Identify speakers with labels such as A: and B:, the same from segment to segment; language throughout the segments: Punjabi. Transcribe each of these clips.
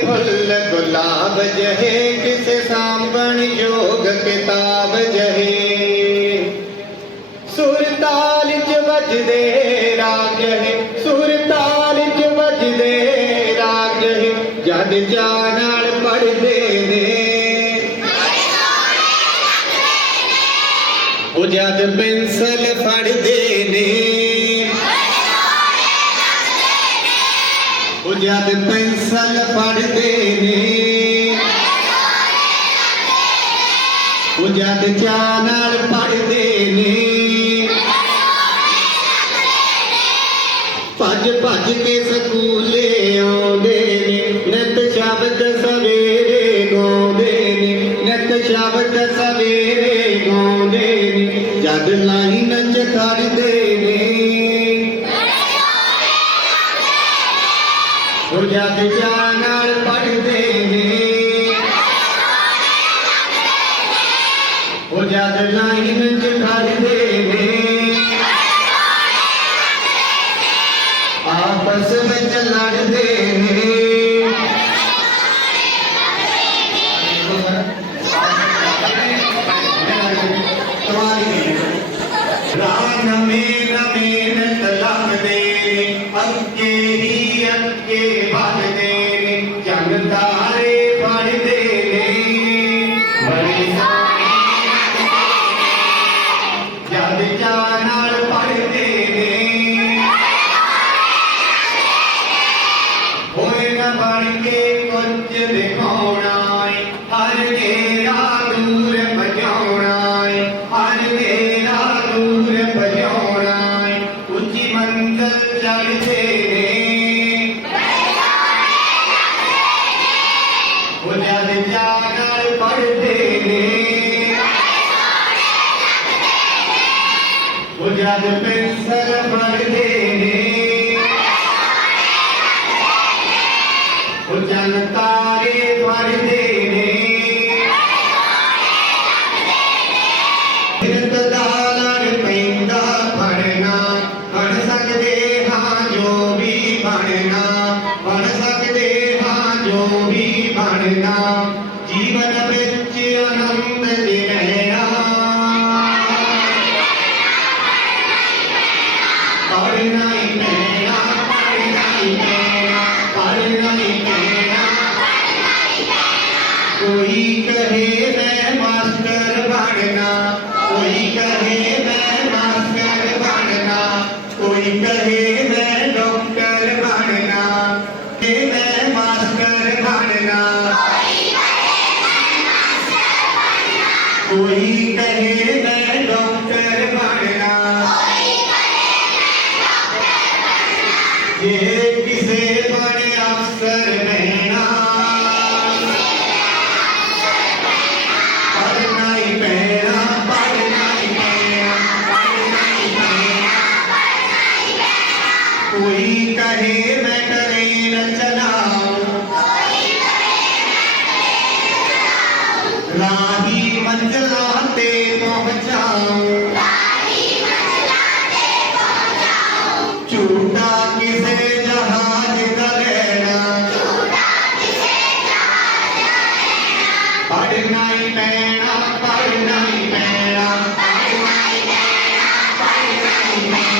A: फुल गुलाब जहे किस सांबण योग किताब जहे सुर ताल च बज दे राग जहे सुर ताल च बज दे राग जहे जद जानाल पढ़ दे ने ओ जद पेंसिल फड़ दे ਜਦ ਪੈਨਸਲ ਫੜਦੇ ਨੇ। ਉਹ ਜਦ ਚਾਹ ਨਾਲ ਪੜਦੇ ਨੇ। ਭੱਜ ਭੱਜ ਕੇ ਸਕੂਲੇ ਆਉਂਦੇ ਨੇ। ਨਿਤ ਸ਼ਬਦ ਸਵੇਰੇ ਗਾਉਂਦੇ ਨੇ। ਨਿਤ ਸ਼ਬਦ ਸਵੇਰੇ ਗਾਉਂਦੇ ਨੇ। ਜਦ ਲਾਈਨ ਬਣ ਕੇ ਕੁਝ ਦਿਖਾਉਣਾ away. Thank you.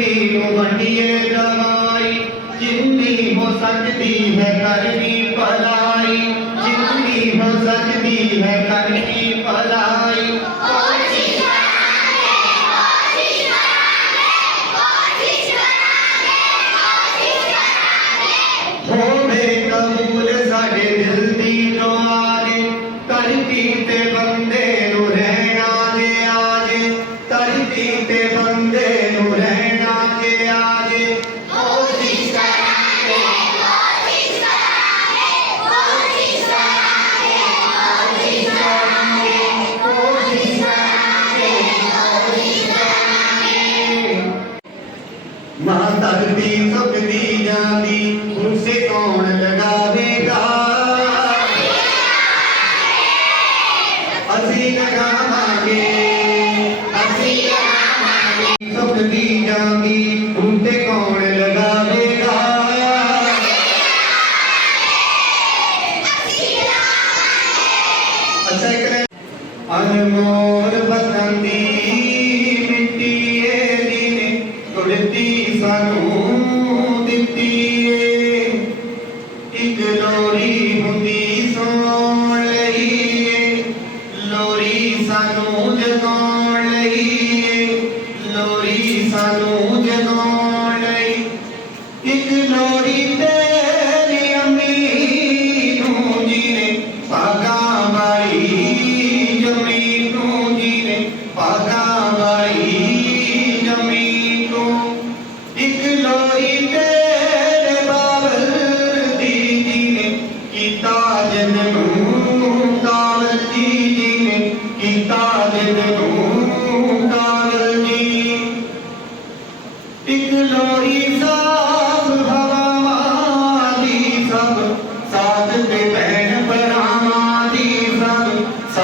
A: चुगली घटिए दवाई जितनी हो सकती है करनी भलाई जितनी हो सकती है करनी भलाई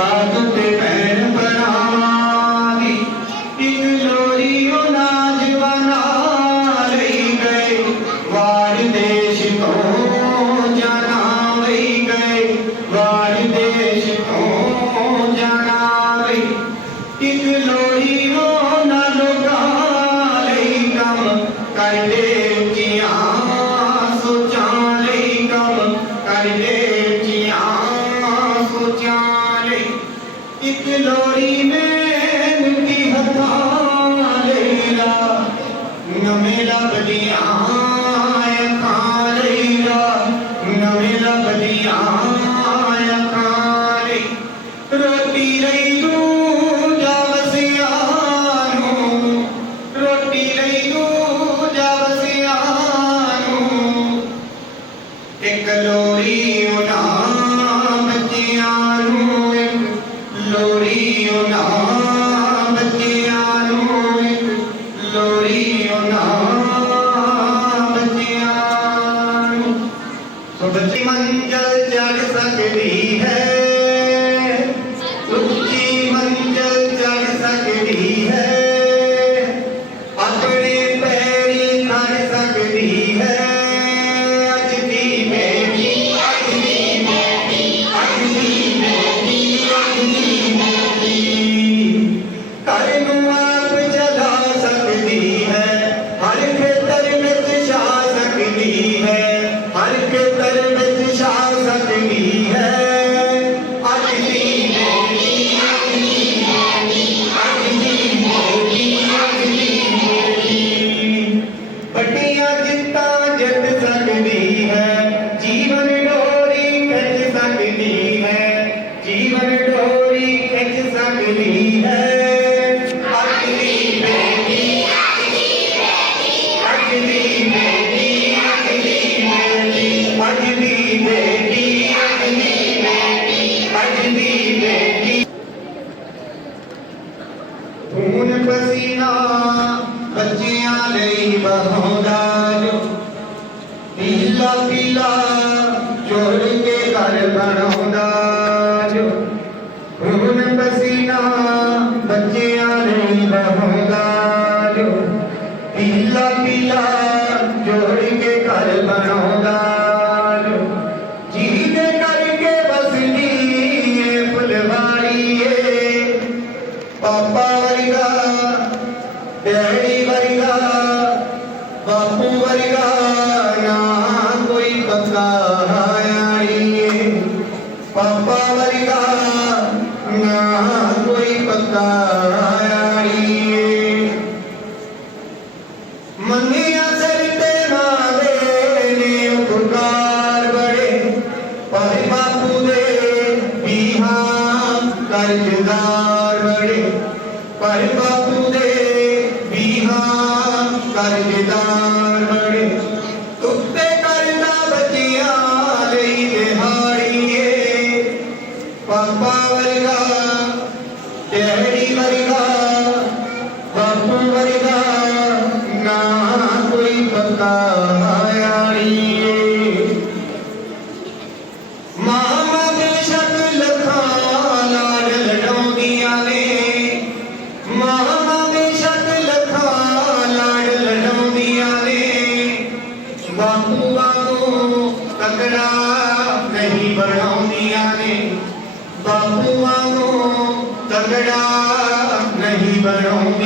A: ಸಾಧು পিলা পিলা ਬਾਬਾ ਵਰਗਾ ਟਹਿੜੀ ਵਰਗਾ ਬਾਪੂ ਵਰਗਾ ਨਾ ਕੋਈ ਪਤਾ ਆਣੀ ਮਹਮਦ ਸ਼ਕਲ ਖਾਨਾ ਲੜਾਉਂਦੀਆਂ ਨੇ ਮਹਮਦ ਸ਼ਕਲ ਖਾਨਾ ਲੜਾਉਂਦੀਆਂ ਨੇ ਬਾਪੂ ਵਾਂਗੂ ਤਕੜਾ ਨਹੀਂ ਬਣਾਉਂਦੀਆਂ ਨੇ पापी मानो तगड़ा नहीं बनोगे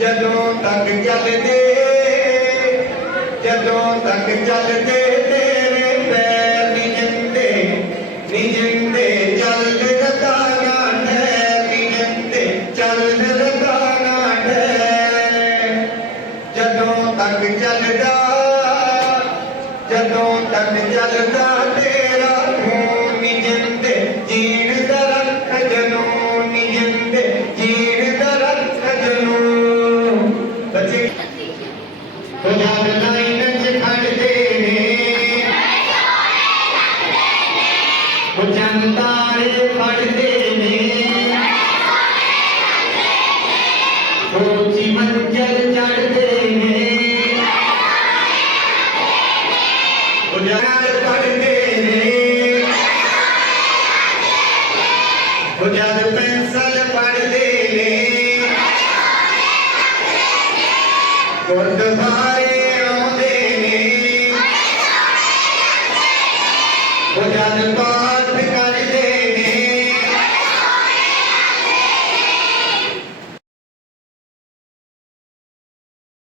A: ਜਦੋਂ ਤੱਕ ਚੱਲਦੇ ਜਦੋਂ ਤੱਕ ਚੱਲਦੇ Bye.